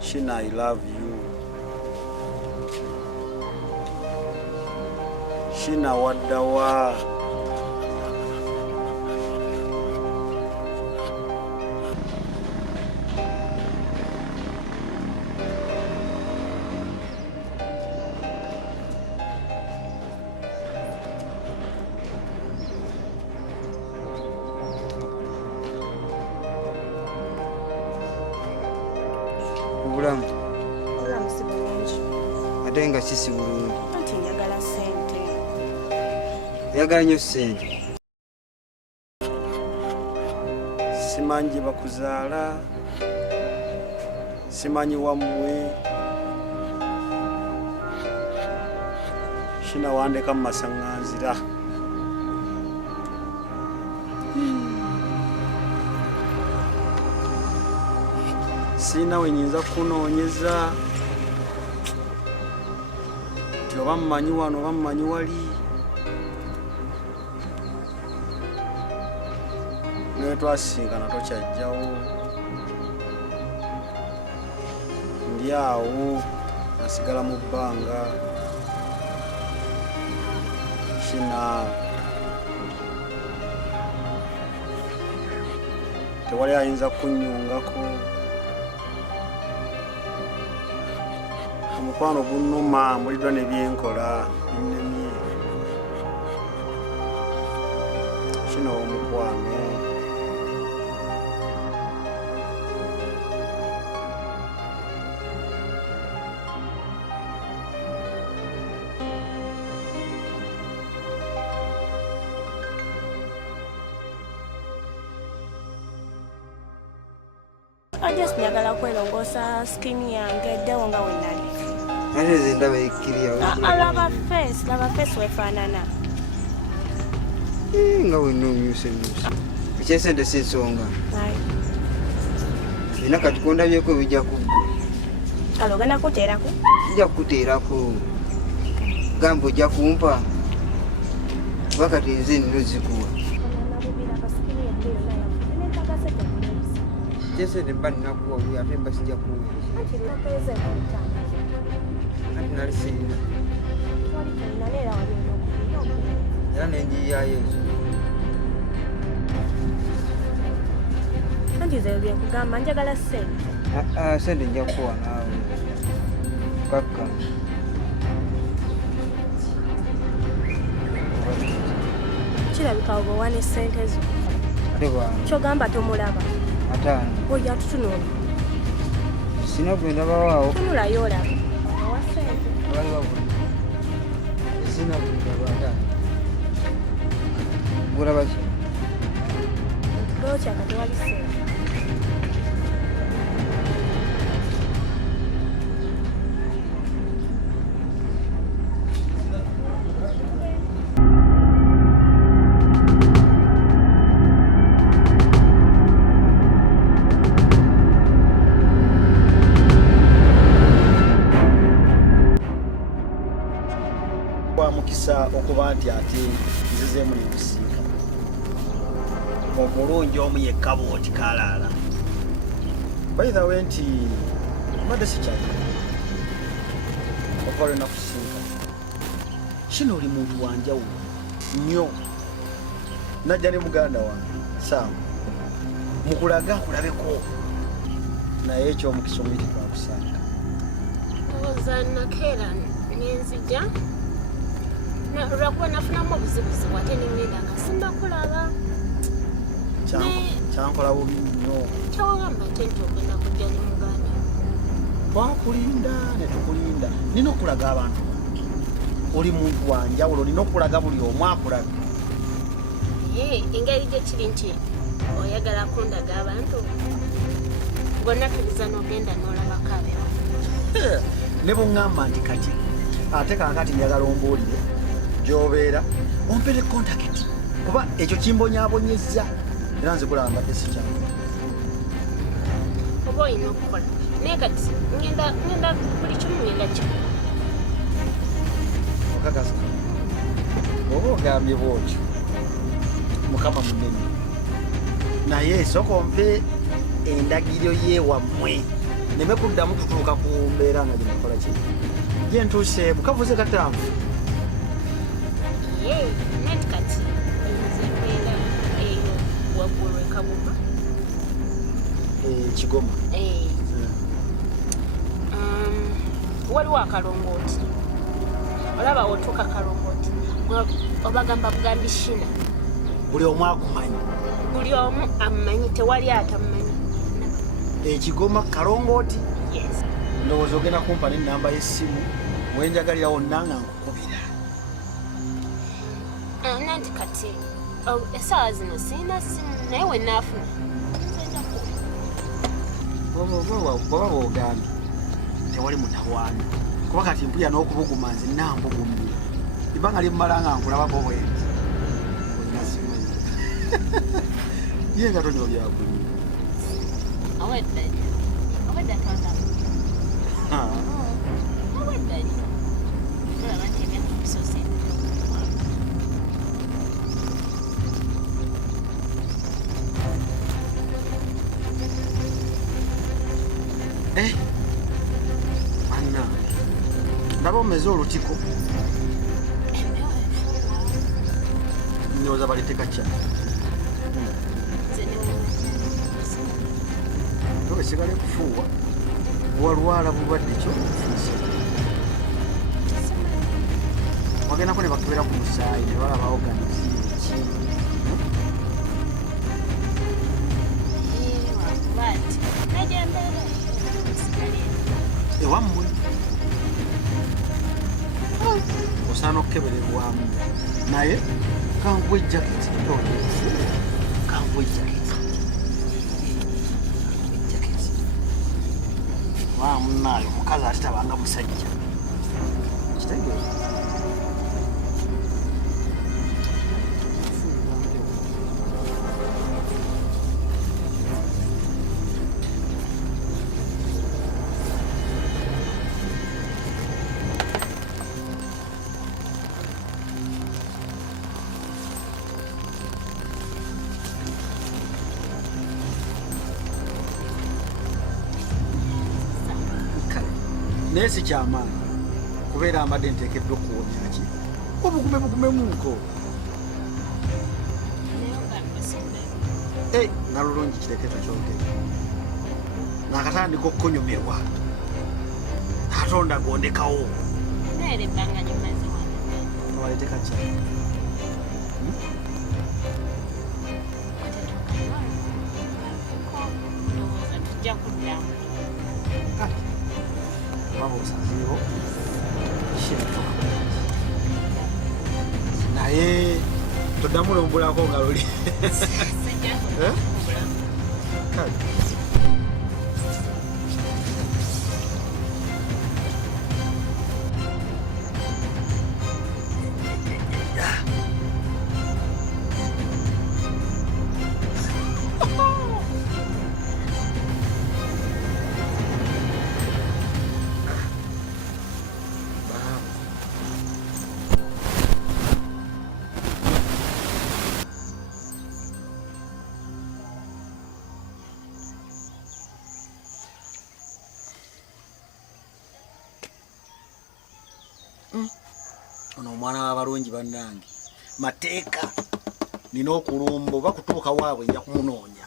Sheena, I love you. Sheena, wadawa. Obulamu si bulungi ate nga si bulungi. Anti njagala ssente. Oyagala nnyo ssente? Simanyi gye bakuzaala, simanyi wammwe. Sheena, wandeka mu masaŋŋanzira. Sirina we nnyinza kunoonyeza nti oba mmanyi wano oba mmanyi wali. Naye twasisinkana tokyajjawo. Ndi awo nasigala mu bbanga. Sheena, tewali ayinza kunnyungako. Omukwano gunnuma mbuliddwa ne byenkola binnemye. n'omukwano. Just njagala kwelongoosa skin yange eddewo nga we nali. Ate nze ndaba ekkiriya. Laba face wefaanana. Nga wenna omyusemyuse. Ekyensente si nsonga. Era kati kondabyeko bijja kuggwa. Kale ogenda kuteerako? Nja kukuteerako. Gamba ojja kumpa. Kuba kati nze nno zikuwa. Ekyensente mba nnakuwa buli ate mba sijja kuweereza. Ati nali sirina. Era nenjiyayo ezo. Anti ze byenkugamba njagala ssente. Sente nja kukuwa naawe. Kakkana. Kirabika oba owa ne ssente zo. Ate bwange. Kyogamba tomulaba. Ataano. Ojja tutunula. Sina gwe ndabawaawo. Tunulayo olaba. Owa ssente. Abali wabula. Sina gwe ndaba ataano. Gulaba ki? Lwokya kati wali ssente. Mukisa okuba nti ate nzizeemu nebusiika omulungi omu yekka bwoti kalaala by the way nti mbadde sikyali okuva lwe nakusiika kino oli muntu wanjawulo nnyo najja ne muganda wange Sam mukulaga akulabeko naye ekyomukisa omuyiti twakusanga ozanakeera nenzija lwakuba nafunamu obuzibuzibu ate nengenda nga simbakulaba kyankola bubi nnyo kyawagamba ate nti ogenda kujja ne muganda twakulinda ne tukulinda nina okulaga abantu oli muntu wanjawulo nina okulaga buli omu akulaga engeri gye kiri nti oyagala kundaga abantu gonakkiriza n'ogenda n'olabako abeewo ne buŋŋamba nti kati ate kaakati njagala ombuulire gy'obeera ompere kontakiti kuba ekyo kimbonyabonyezza era nze kulambadde sikyangu oba olina okukola naye kati ngenda buli kimu ngenda kimu okakasa oba ogambye bwotyo mukama munene naye sooka ompe endagiro yeewammwe neme kuddamu kutuuka ku mbeera nga gyemukola ki gyentuuseemu kavuze katanvu net kati nze mbeera eyo waggulu ekaguma Kigoma waliwo akalongooti olaba otuuka kalongooti obagamba bugambi shina buli omu akumanyi buli omu amumanyi tewali atamumanyi Kigoma kalongooti yes ndowooza ogenda kumpa n'ennamba y'essimu mwenjagalira wonna nga nkukubira nanti kati essaawa zino sirina simu naye wennaafuna bwaba bwogambye tewali mutawaana kuba kati mpuya n'okubuguma nze nambugumye ibanga limmala nga nkulabako bwenzi onasimanyi ye nga tonyo byakulira aweddayo aweddatonda aweddayo olaba nti ebyakubisoose anna ndaba omeze olutiko ndowooza baliteka kyana obesigale kufuuwa walwala bulwadde kyo ofuuse wagendako ne bakebera ku musaayi ne balabawo ganiziiki kebererwamu naye kankuwa jaketi kankuwa jaketi wamunaayo omukazi ate tabanga musajja kitegeeza naye si kyamaanyi kubeera mbadde nteekeddwa okuwonya ki obugumemuko nalulungi kireketo kyogere nakatandika okukonyumirwa atonda gondekawo abaleteka ki babuusaziibo naye toddamu lombulako nga luli ono omwana w'abalungi bannange mateeka nina okulumba oba kutuuka waabwe nja kumunoonya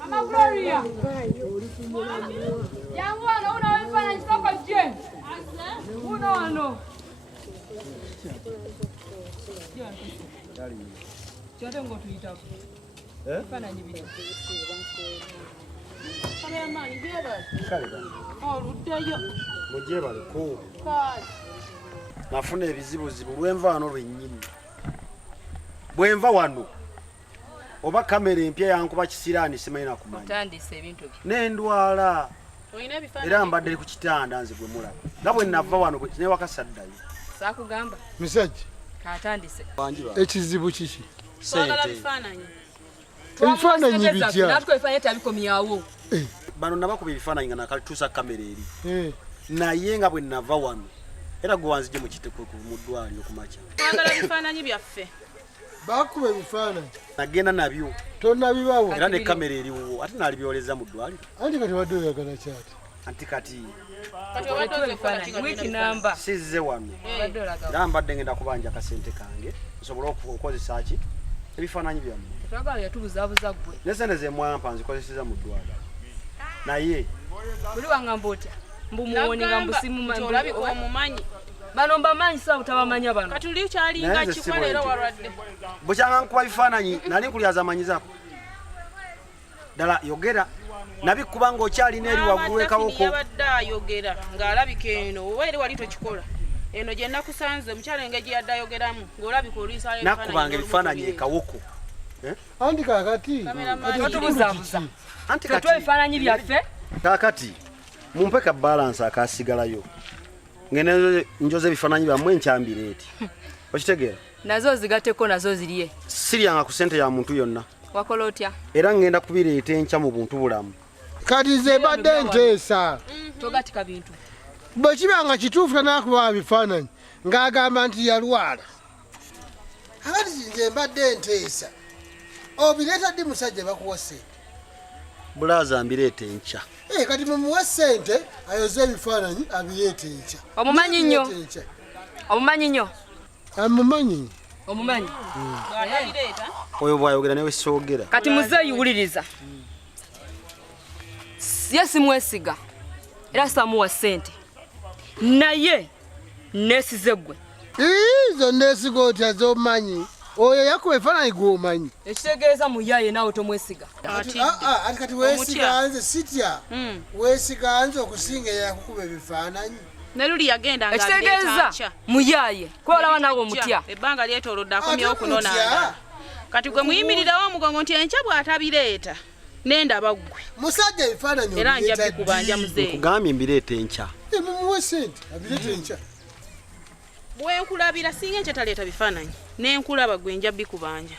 Mama Gloria. Yangu anaona mfanya kitoko je? Unaona. Chote ngotuita. Fana nyibita. Kama ya mali ngeba. kale Ruteyo. mujje baliko nafuna ebizibuzibu lwenva wano lwennyini bwenva wano oba kamera empya yankuba kisiraani simanyi nakumanya Otandise ebintu bye. N'endwala Oyina bifaananyi. era mbadde ku kitanda nze gwe mulaba nga bwe nava wano ne wakasaddayo Saakugamba. Misajja Katandise. ekizibu kiki Twagala bifaananyi. ebifaananyi bitya Natwe ebifaananyi tabikomyawo. bano nabakuba ebifaananyi nga nakalituusa kamera eri Eh, naye nga bwe nava wano era gwe wanzije mu ddwaliro ku makya Twagala bifaananyi byaffe. bakuba ebifaananyi nagenda nabyo tonabibawo era ne kamera eriwo ate naalibyoleza mu ddwaliro anti kati wadde oyagala kyati anti kati Kati obadde ozekola wiki namba. sizze wano Obadde olaga. era mbadde ngenda kubanja akasente kange nsobole okukozesa ki ebifaananyi byammwe Twagala yatubuzaabuza gwe. nesente zemwampa nzikozeseza mu ddwaliro naye Buli wangamba otya? Mbumuwoni nga mbusimu olabika omumanyi bano mbamanyi saa butabamanya bano. kati oli kyalinga Naye nze kikwe si leero bwentyo. walwadde bukyanga nkuba bifaananyi nali nkulyaza amanyizako ddala yogera nabikuba ng'okyalina eri waggulu ekawoko yabadde ayogera ng'alabika eno oba eri wali tokikola eno gye nakusanze mukyala engeri yadde ayogeramu ng'olabika oliisa nakubanga ebifaananyi ekawoko anti kakati Batubuzaabuza. anti Tetwa ebifaananyi byaffe. kakati mumpe ka balansi akasigalayo ngene njoze ebifaananyi byammwe nkyambireeti okitegeera Nazo zigateko nazo ziriye. siryanga ku ssente ya muntu yonna Wakola otya? era ngenda kubireeta enkya mu buntu bulamu kati nze badde nteesa Togatika bintu. bwe kibanga kituufu tanakuba bifaananyi ng'agamba nti yalwala akati nze mbadde nteesa obireeta ddi musajja bakuwa ssente bulaaza mbireeta enkya kati mumuwe ssente ayoze ebifaananyi abireete enkya Omumanyi nnyo. Enkya. Omumanyi nnyo. amumanyi Omumanyi. bw'atabireeta oyo bwayogera newe soogera Kati muzeeyi wuliriza. Ye simwesiga. Era samuwa ssente. Naye nesize gwe. zonna esiga otya zomanyi oyo yakuba ebifaananyi gw'omanyi. Ekitegeeza muyaye naawe tomwesiga. Ati kati weesiga nze sitya. Weesiga nze okusinga eyakukuba ebifaananyi. Ne luli yagenda nga ekitegeeza muyaye kwolaba naawe omutya. Ebbanga lyetoolodde akomyewo kunona. Kati gwe muyimirirawo omugongo nti enkya bw'atabireeta nendaba ggwe. Musajja ebifaananyi era nja bikubanja muzeeyi. Nkugambye mbireeta enkya. Mumuwe ssente abireeta enkya. Bwe nkulabira singa enkya taleeta bifaananyi n'enkulaba gwe nja bikubanja.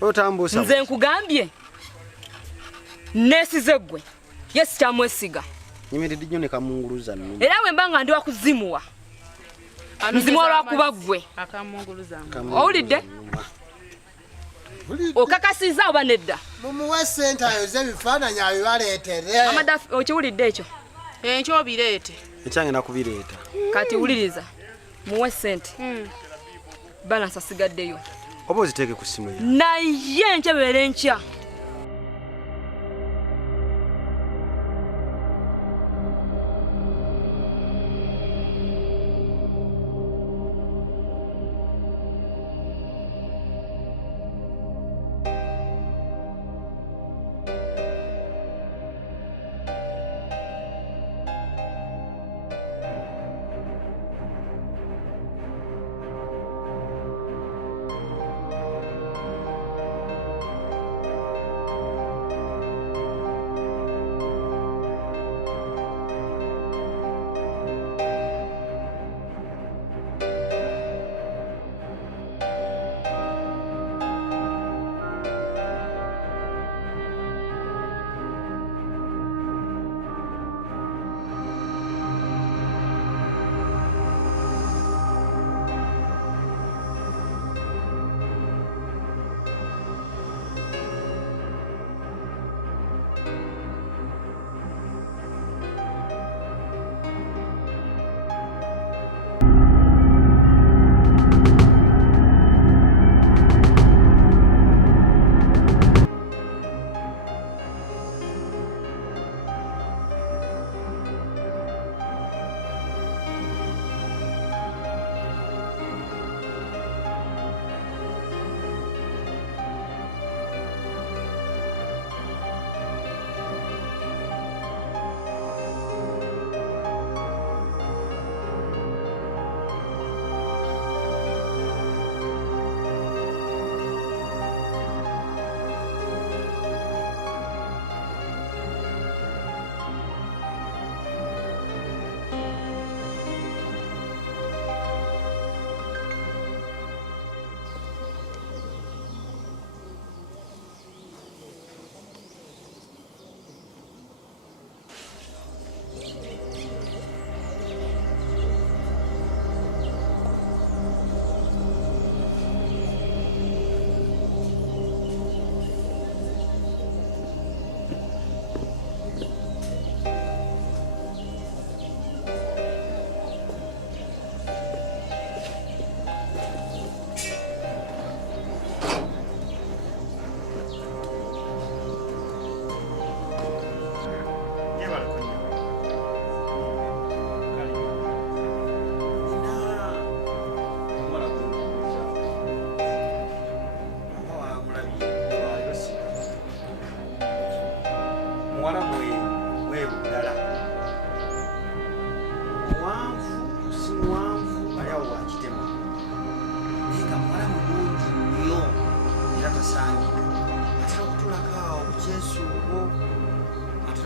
Otambuusa. Nze nkugambye neesize ggwe ye sikyamwesiga. Nyimiridde nnyo ne kamunguluza nno. Era bwe mba nga ndi wakuzimuwa nzimuwa olwakuba ggwe. Akamunguluza. Owulidde? Okakasiza oba nedda? Mumuwe ssente ayoze ebifaananyi abibaleetere. Amadafi okiwulidde ekyo? Enkya obireete. Ekyange nakubireeta. Kati wuliriza muwe ssente. Balansi asigaddeyo. Oba oziteeke ku ssimu ya. Naye enkya beera enkya.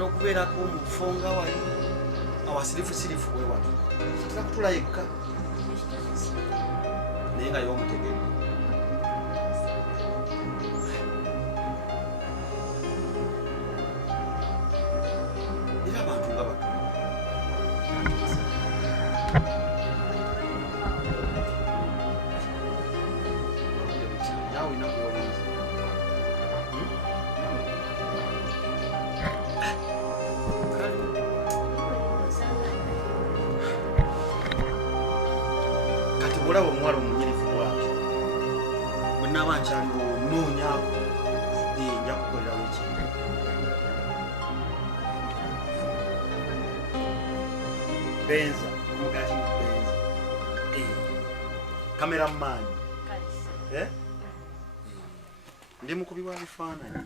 Okubeerako omufonga wali awasirifu weewatu kitera kutula yekka naye nga y'omutegere era abantu nga bano naawe nakuwolinza olaba omuwala omunyirivu bwake bwe naaba nkyaliwo noonyaako nja kukolerawo ekintu benza omugati benza kamera mumaanyi ndi mukubi wa bifaananyi